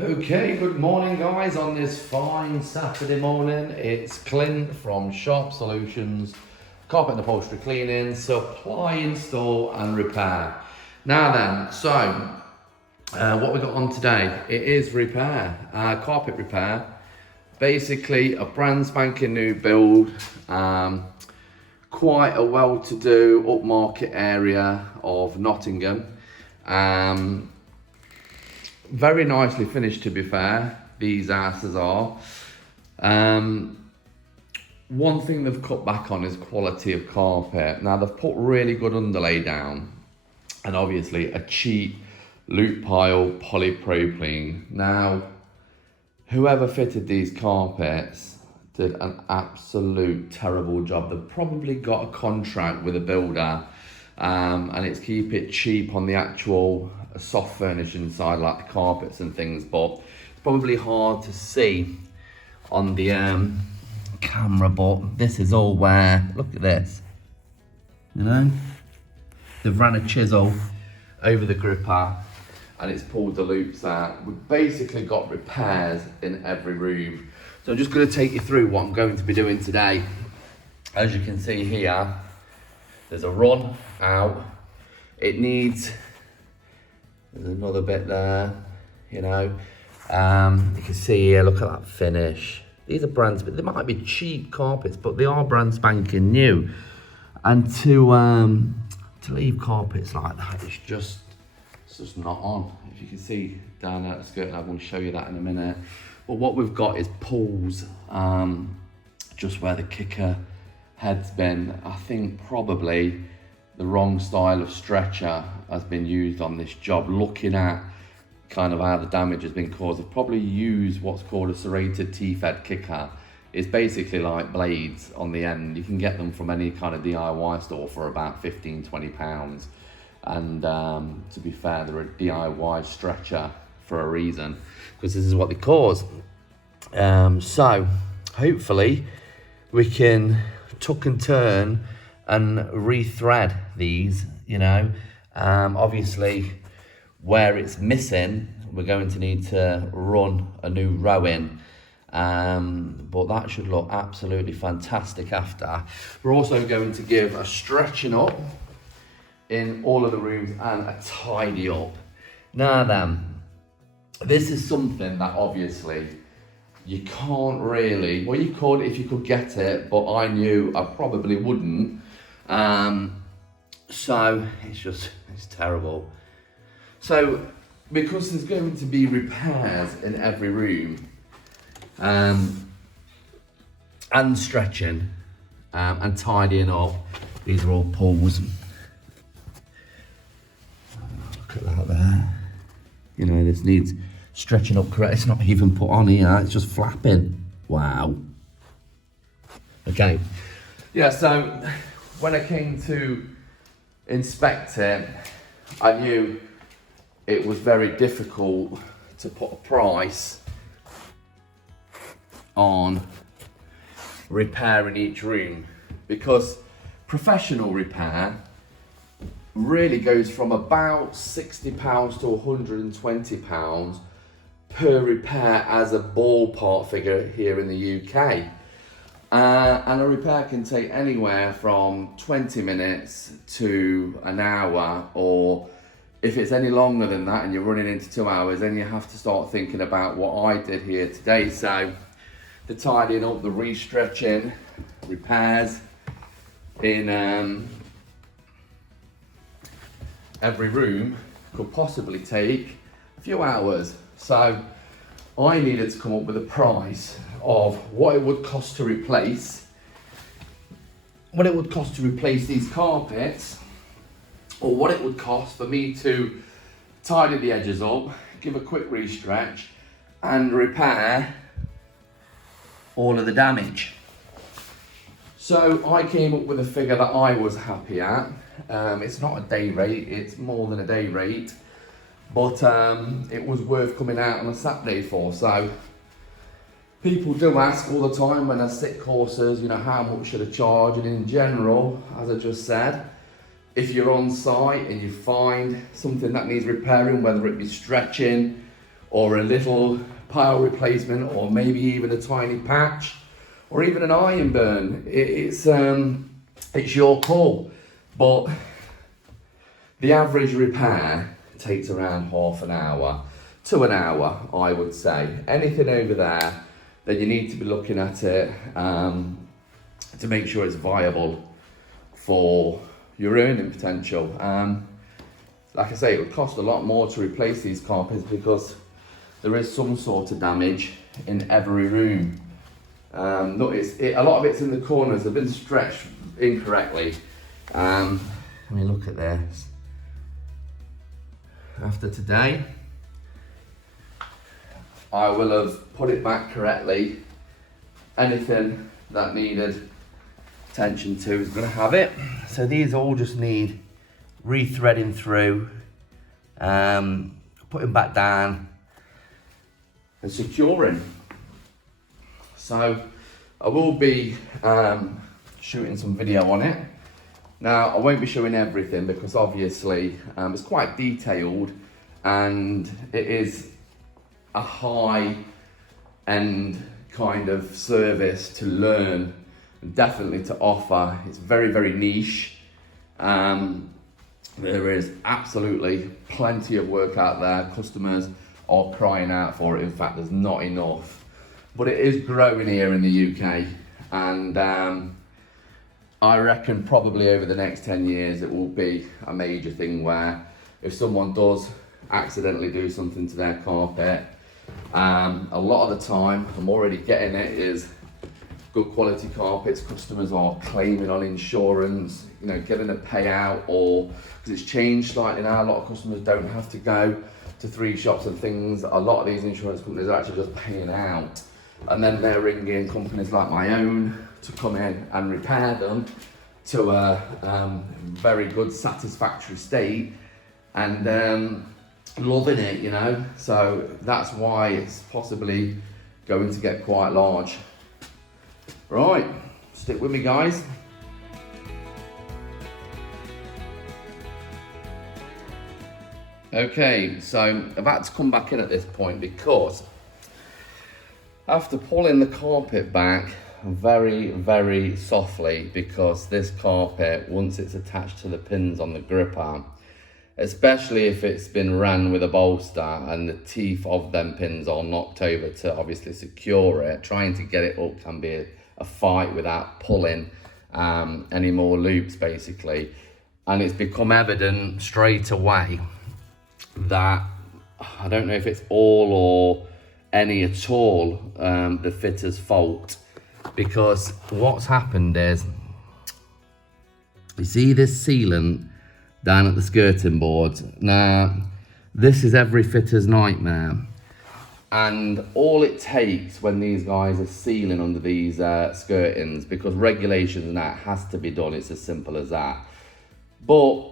Okay, good morning guys on this fine Saturday morning. It's Clint from Sharp Solutions, carpet and upholstery cleaning, supply, install and repair. Now then, what we got on today, it is repair, carpet repair. Basically a brand spanking new build, quite a well-to-do upmarket area of Nottingham. Very nicely finished, to be fair, these asses are. One thing they've cut back on is quality of carpet. Now they've put really good underlay down and obviously a cheap loop pile polypropylene. Now, whoever fitted these carpets did an absolute terrible job. They've probably got a contract with a builder and it's keep it cheap on the actual soft furnishing side, like the carpets and things, but it's probably hard to see on the camera, but this is all where, look at this, you know, they've ran a chisel over the gripper and it's pulled the loops out. We've basically got repairs in every room. So I'm just going to take you through what I'm going to be doing today. As you can see here, there's a run out. It needs, there's another bit there, you know. You can see here, look at that finish. These are brands, but they might be cheap carpets, but they are brand spanking new. And to leave carpets like that, it's just not on. If you can see down at the skirt, and I'm going to show you that in a minute. But what we've got is pulls, just where the kicker head's been. I think probably the wrong style of stretcher has been used on this job. Looking at kind of how the damage has been caused, I've probably used what's called a serrated T-fed kicker. It's basically like blades on the end. You can get them from any kind of DIY store for about 15-20 pounds. And to be fair, they're a DIY stretcher for a reason, because this is what they cause. So hopefully we can tuck and turn and rethread these, you know. Obviously where it's missing, we're going to need to run a new row in, but that should look absolutely fantastic after. We're also going to give a stretching up in all of the rooms and a tidy up. Now then, this is something that obviously you can't really, well you could if you could get it, but I knew I probably wouldn't. So it's terrible. So because there's going to be repairs in every room, and stretching, and tidying up, these are all pulls. Look at that there. You know, this needs stretching up correct. It's not even put on here, it's just flapping. Wow. Okay. Yeah, so when I came to inspect it, I knew it was very difficult to put a price on repairing each room, because professional repair really goes from about £60 to £120 per repair as a ballpark figure here in the UK. And a repair can take anywhere from 20 minutes to an hour, or if it's any longer than that and you're running into 2 hours, then you have to start thinking about what I did here today. So the tidying up, the restretching, repairs in every room could possibly take a few hours. So I needed to come up with a price of what it would cost to replace, these carpets, or what it would cost for me to tidy the edges up, give a quick restretch and repair all of the damage. So I came up with a figure that I was happy at. It's not a day rate, it's more than a day rate, but it was worth coming out on a Saturday for. So people do ask all the time when I sit courses, you know, how much should I charge? And in general, as I just said, if you're on site and you find something that needs repairing, whether it be stretching or a little pile replacement, or maybe even a tiny patch, or even an iron burn. It's your call, but the average repair takes around half an hour to an hour, I would say. Anything over there, then you need to be looking at it to make sure it's viable for your earning potential. Like I say, it would cost a lot more to replace these carpets because there is some sort of damage in every room. Look, a lot of it's in the corners. They've been stretched incorrectly. Let me look at this. After today, I will have put it back correctly. Anything that needed attention to is going to have it. So these all just need rethreading through, putting back down and securing. So I will be shooting some video on it. Now I won't be showing everything because obviously it's quite detailed and it is a high end kind of service to learn, definitely to offer. It's very, very niche. There is absolutely plenty of work out there. Customers are crying out for it. In fact, there's not enough, but it is growing here in the UK, and I reckon probably over the next 10 years it will be a major thing where if someone does accidentally do something to their carpet, a lot of the time, I'm already getting it, is good quality carpets. Customers are claiming on insurance, you know, getting a payout, or because it's changed slightly now, a lot of customers don't have to go to 3 shops and things. A lot of these insurance companies are actually just paying out, and then they're ringing companies like my own to come in and repair them to a very good, satisfactory state, and loving it, you know. So that's why it's possibly going to get quite large. Right, stick with me, guys. Okay, so I've had to come back in at this point because after pulling the carpet back very, very softly, because this carpet, once it's attached to the pins on the gripper, especially if it's been ran with a bolster and the teeth of them pins are knocked over to obviously secure it, trying to get it up can be a fight without pulling any more loops, basically. And it's become evident straight away that I don't know if it's all or any at all the fitter's fault, because what's happened is, you see this sealant down at the skirting boards. Now this is every fitter's nightmare, and all it takes when these guys are sealing under these skirtings, because regulations and that has to be done, it's as simple as that, but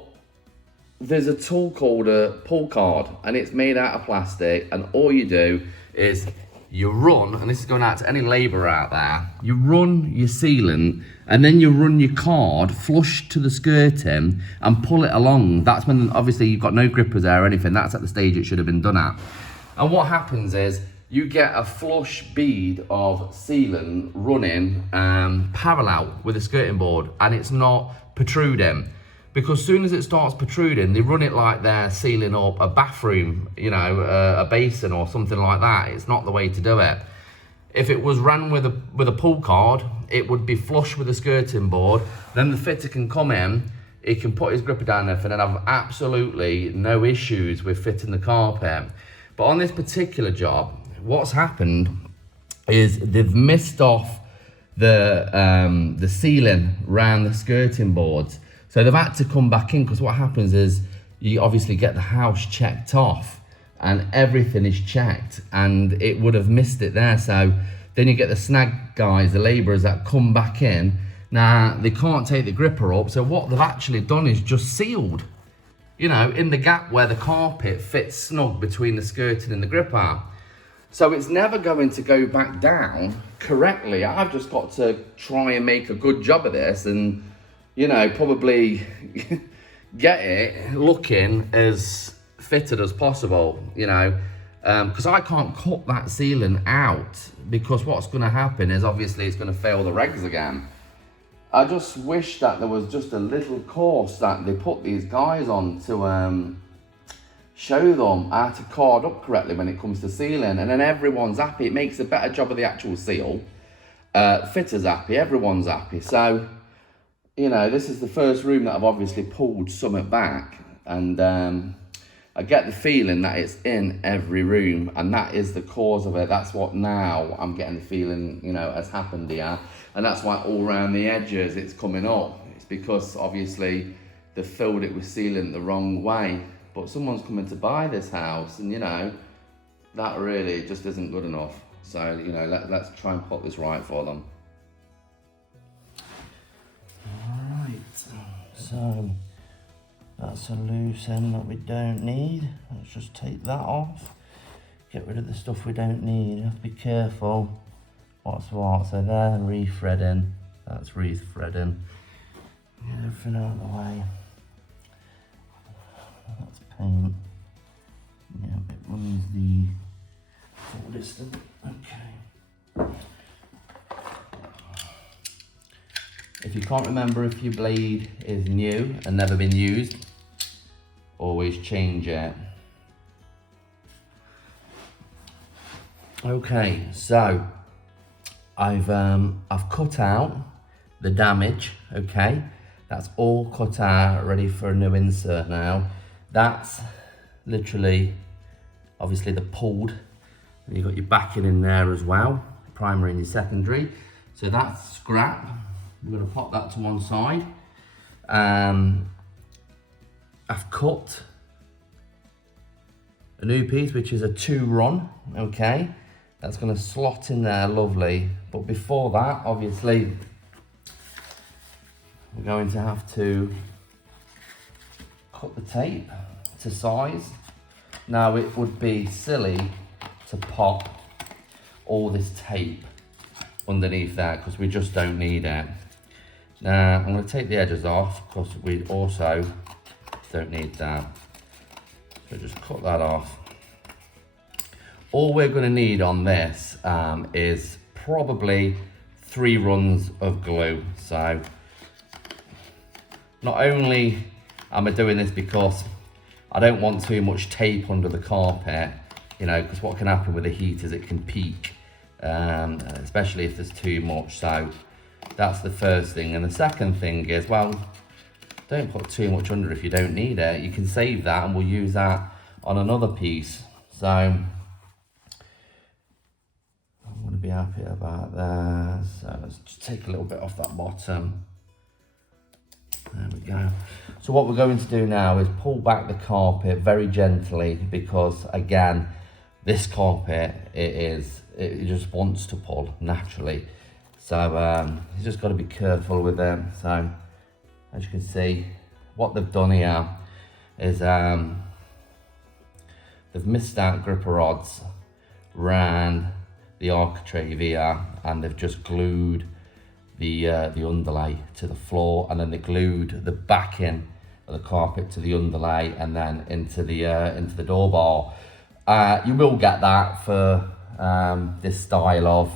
there's a tool called a pull card, and it's made out of plastic, and all you do is you run, and this is going out to any labourer out there, you run your sealant and then you run your card flush to the skirting and pull it along. That's when obviously you've got no grippers there or anything, that's at the stage it should have been done at. And what happens is you get a flush bead of sealant running parallel with the skirting board, and it's not protruding. Because as soon as it starts protruding, they run it like they're sealing up a bathroom, you know, a basin or something like that. It's not the way to do it. If it was ran with a pull card, it would be flush with the skirting board. Then the fitter can come in, he can put his gripper down there and then have absolutely no issues with fitting the carpet. But on this particular job, what's happened is they've missed off the ceiling around the skirting boards. So they've had to come back in, because what happens is you obviously get the house checked off and everything is checked, and it would have missed it there. So then you get the snag guys, the labourers that come back in. Now they can't take the gripper up, so what they've actually done is just sealed, you know, in the gap where the carpet fits snug between the skirting and the gripper. So it's never going to go back down correctly. I've just got to try and make a good job of this, and you know, probably get it looking as fitted as possible, you know. because I can't cut that ceiling out, because what's going to happen is obviously it's going to fail the regs again. I just wish that there was just a little course that they put these guys on to show them how to card up correctly when it comes to sealing, and then everyone's happy. It makes a better job of the actual seal. Fitters happy, everyone's happy. So, you know, this is the first room that I've obviously pulled something back, and I get the feeling that it's in every room, and that is the cause of it. That's what now I'm getting the feeling, you know, has happened here. And that's why all around the edges it's coming up. It's because obviously they filled it with sealant the wrong way. But someone's coming to buy this house, and you know, that really just isn't good enough. So, you know, let's try and put this right for them. Alright, so that's a loose end that we don't need. Let's just take that off. Get rid of the stuff we don't need. You have to be careful what's what. So there, re-threading. That's re-threading. Get everything out of the way. That's paint. Yeah, it runs the full distance. Okay. If you can't remember if your blade is new and never been used, always change it. Okay, so I've cut out the damage. Okay, that's all cut out, ready for a new insert now. That's literally, obviously the pulled. You've got your backing in there as well, primary and your secondary. So that's scrap. We're going to pop that to one side. I've cut a new piece, which is a 2-run. Okay, that's going to slot in there lovely. But before that, obviously, we're going to have to cut the tape to size. Now, it would be silly to pop all this tape underneath that, because we just don't need it. Now, I'm going to take the edges off, because we also don't need that. So just cut that off. All we're going to need on this is probably 3 runs of glue. So not only am I doing this because I don't want too much tape under the carpet, you know, because what can happen with the heat is it can peak, especially if there's too much. So that's the first thing. And the second thing is, well, don't put too much under if you don't need it. You can save that and we'll use that on another piece. So I'm going to be happy about that. So let's just take a little bit off that bottom. There we go. So what we're going to do now is pull back the carpet very gently, because again, this carpet, it just wants to pull naturally. So you just got to be careful with it. So as you can see, what they've done here is they've missed out gripper rods around the architrave here, and they've just glued the underlay to the floor, and then they glued the backing of the carpet to the underlay and then into the door bar. You will get that for this style of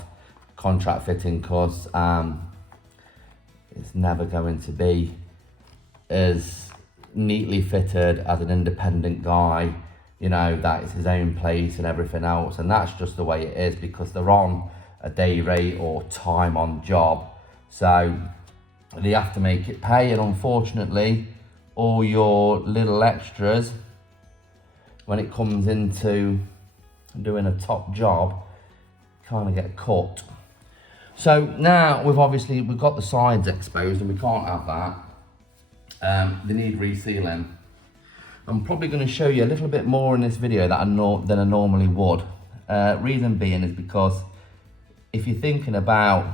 contract fitting, because it's never going to be as neatly fitted as an independent guy, you know, that is his own place and everything else. And that's just the way it is, because they're on a day rate or time on job. So they have to make it pay, and unfortunately, all your little extras, when it comes into doing a top job, kind of get cut. So now we've got the sides exposed, and we can't have that. They need resealing. I'm probably going to show you a little bit more in this video than I normally would. Reason being is because if you're thinking about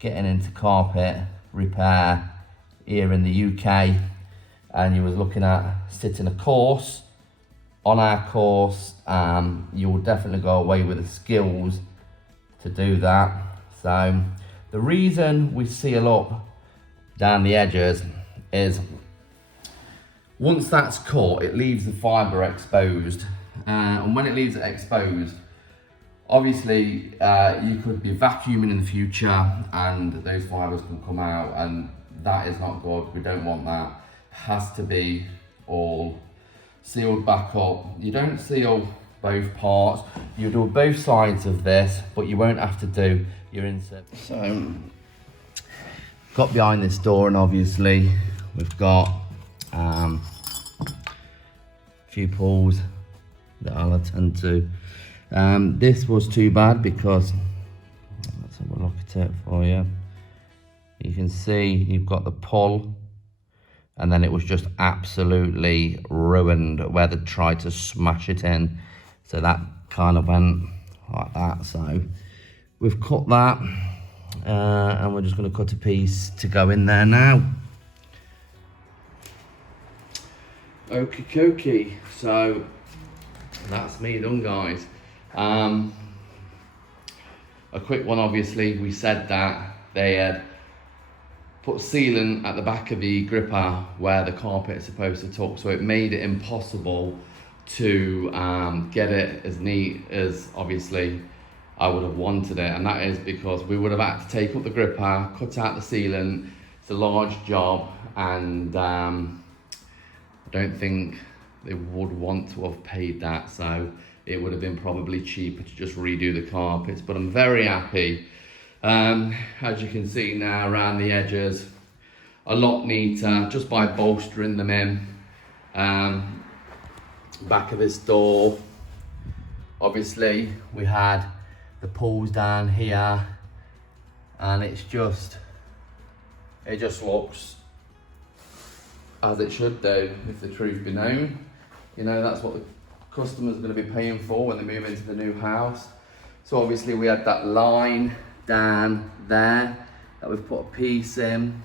getting into carpet repair here in the UK, and you was looking at sitting a course, on our course, you will definitely go away with the skills to do that. So the reason we seal up down the edges is once that's cut, it leaves the fibre exposed, and when it leaves it exposed, obviously you could be vacuuming in the future and those fibres can come out, and that is not good. We don't want that. Has to be all sealed back up. You don't seal both parts. You do both sides of this, but you won't have to do your insert. So got behind this door, and obviously we've got a few pulls that I'll attend to. This was too bad because, let's have a look at it for you. You can see you've got the pull, and then it was just absolutely ruined where they tried to smash it in. So that kind of went like that. So we've cut that, and we're just going to cut a piece to go in there now. Okie dokie. So that's me done, guys. A quick one, obviously, we said that they had put sealant at the back of the gripper where the carpet is supposed to tuck, so it made it impossible to get it as neat as obviously I would have wanted it, and that is because we would have had to take up the gripper, cut out the sealant. It's a large job, and I don't think they would want to have paid that, so it would have been probably cheaper to just redo the carpets. But I'm very happy. As you can see now, around the edges, a lot neater just by bolstering them in. Back of this door, obviously we had the pulls down here, and it just looks as it should do, if the truth be known. You know, that's what the customer's going to be paying for when they move into the new house. So obviously we had that line down there that we've put a piece in.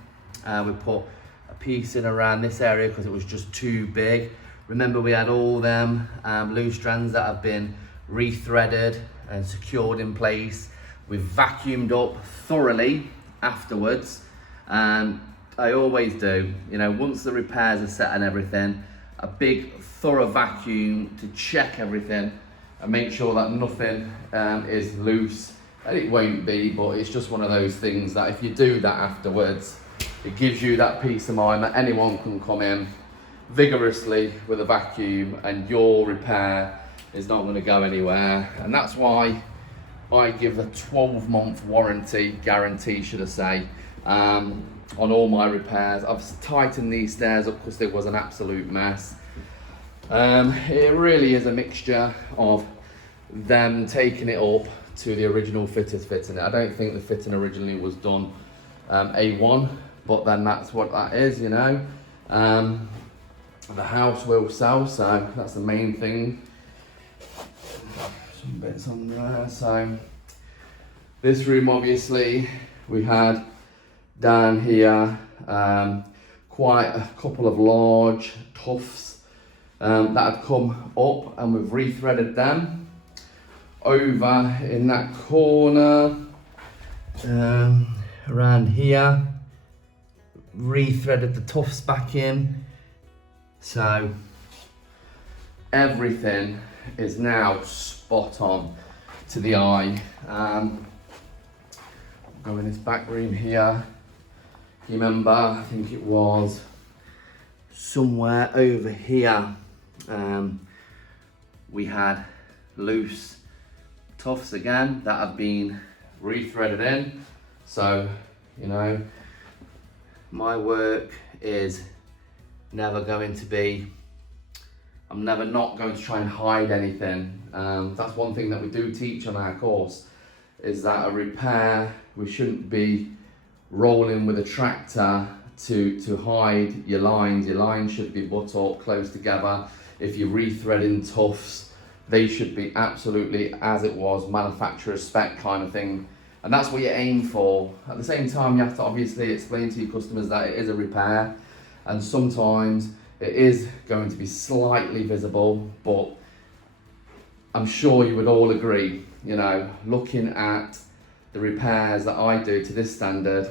We put a piece in around this area because it was just too big. Remember, we had all them loose strands that have been rethreaded and secured in place. We've vacuumed up thoroughly afterwards, and I always do, you know, once the repairs are set and everything, a big thorough vacuum to check everything and make sure that nothing is loose. And it won't be, but it's just one of those things that if you do that afterwards, it gives you that peace of mind that anyone can come in vigorously with a vacuum and your repair is not going to go anywhere. And that's why I give a 12-month warranty, guarantee should I say, on all my repairs. I've tightened these stairs up because it was an absolute mess. It really is a mixture of them taking it up to the original fitters fitting it. I don't think the fitting originally was done A1, but then that's what that is, you know. The house will sell, so that's the main thing. Some bits on there. So this room, obviously, we had down here quite a couple of large tufts that had come up, and we've rethreaded them. Over in that corner, around here, rethreaded the tufts back in. So everything is now spot on to the eye. Go in this back room here. You remember, I think it was somewhere over here, we had loose tufts again that have been rethreaded in. So, you know, my work is never going to be, I'm never not going to try and hide anything. That's one thing that we do teach on our course, is that a repair, we shouldn't be rolling with a tractor to hide your lines. Your lines should be butt up, close together. If you're rethreading tufts, they should be absolutely as it was, manufacturer's spec kind of thing. And that's what you aim for. At the same time, you have to obviously explain to your customers that it is a repair, and sometimes it is going to be slightly visible, but I'm sure you would all agree, you know, looking at the repairs that I do to this standard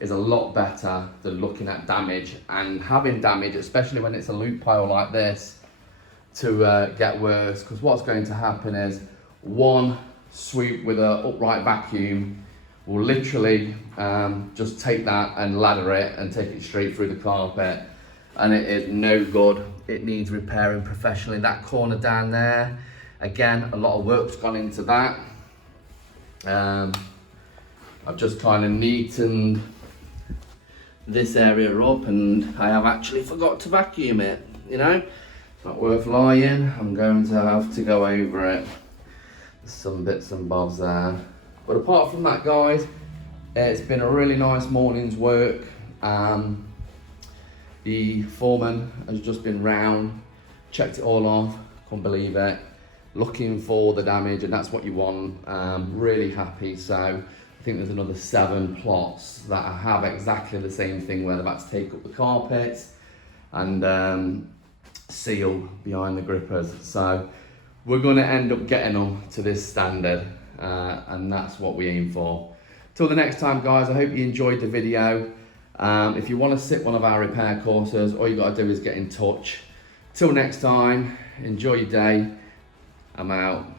is a lot better than looking at damage. And having damage, especially when it's a loop pile like this, to get worse, because what's going to happen is one sweep with an upright vacuum will literally just take that and ladder it and take it straight through the carpet, and it is no good. It needs repairing professionally. That corner down there, again, a lot of work's gone into that. I've just kind of neatened this area up, and I have actually forgot to vacuum it, you know. It's not worth lying. I'm going to have to go over it. There's some bits and bobs there. But apart from that, guys, it's been a really nice morning's work. The foreman has just been round, checked it all off, couldn't believe it. Looking for the damage, and that's what you want. Really happy. So I think there's another 7 plots that have exactly the same thing, where they've had to take up the carpets and seal behind the grippers. So we're going to end up getting them to this standard, and that's what we aim for. Till the next time, guys, I hope you enjoyed the video. If you want to sit one of our repair courses, all you got to do is get in touch. Till next time, enjoy your day. I'm out.